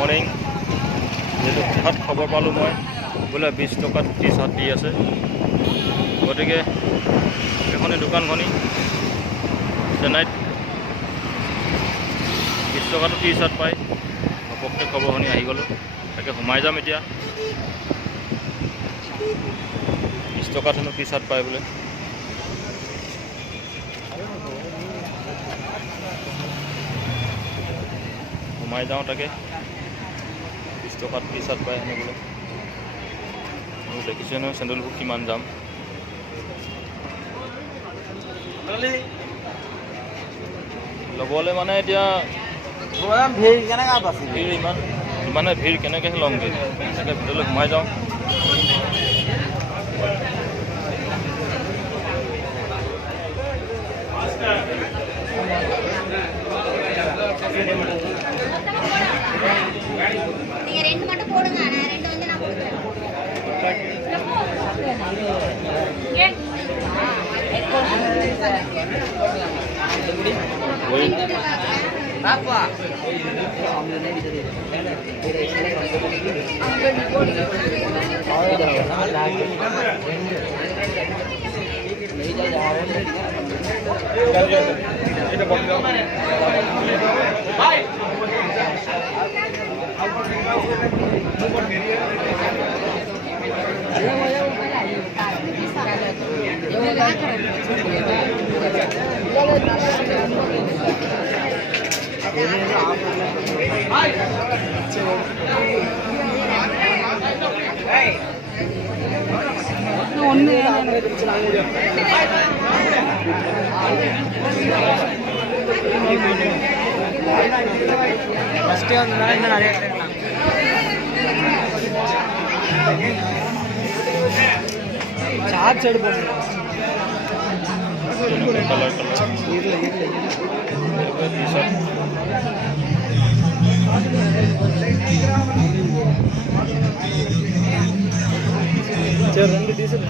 মৰ্ণিং। যেহেতু হঠাৎ খবৰ পালোঁ মই বোলে 20 টকাত টি চাৰ্ট দি আছে, গতিকে এইখনি দোকানখনি চেন্নাইত 20 টকাতো টি চাৰ্ট পায়। ঘপককৈ খবৰ শুনি আহি গ'লোঁ, তাকে সোমাই যাম এতিয়া। 20 টকাত হেনো টি চাৰ্ট পায় বোলে। সোমাই যাওঁ, তাকে 20 টকাত টি চাৰ্ট পায় হেনো বোলে। দেখিছোঁ নহয় চেণ্ডেলবোৰ কিমান দাম। ল'বলৈ মানে এতিয়া ভিৰ কেনেকৈ বাচি ভিৰ ইমানে ভিৰ কেনেকৈ ল'মগৈ, তাকে ভিতৰলৈ সোমাই যাওঁ। நீங்க ரெண்டு மட்டும் போடுங்க, நான் ரெண்டு வந்து நான் போடுறேன். ஃபஸ்ட்டு வந்து இன்னும் நிறைய சார்ஜ் எடுப்போம். कलर टी शर्ट రెండు టీ-షర్ట్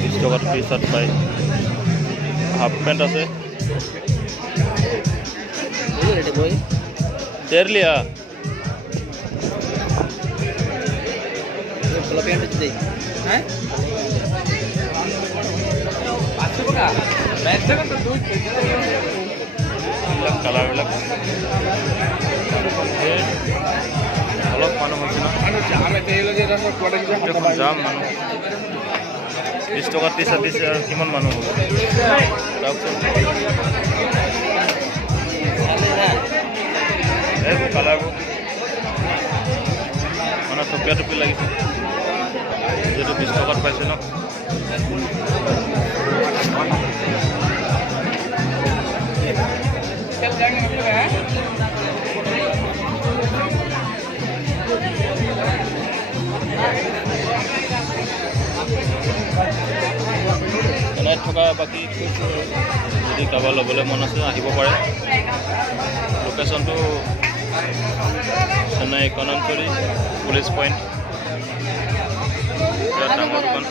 20 টকাত টি চাৰ্ট পায়। হাফ পেণ্ট আছে। तेर लिया কালাৰবিলাক অলপ মানুহ হৈছে ন, যাম মানুহ। 20 টকাত টি চাৰ্ট দিছে আৰু কিমান মানুহ হ'ব চাওকচোন। এইবোৰ কালাৰবোৰ মানে টুপিয়া টুপি লাগিছে, যিহেতু 20 টকাত পাইছে ন। চেন্নাইত থকা বাকী যদি কাৰোবাৰ ল'বলৈ মন আছে আহিব পাৰে। লোকেশ্যনটো চেন্নাই কনঞ্চৰি পুলিচ পইণ্ট, বিৰাট ডাঙৰ দোকান।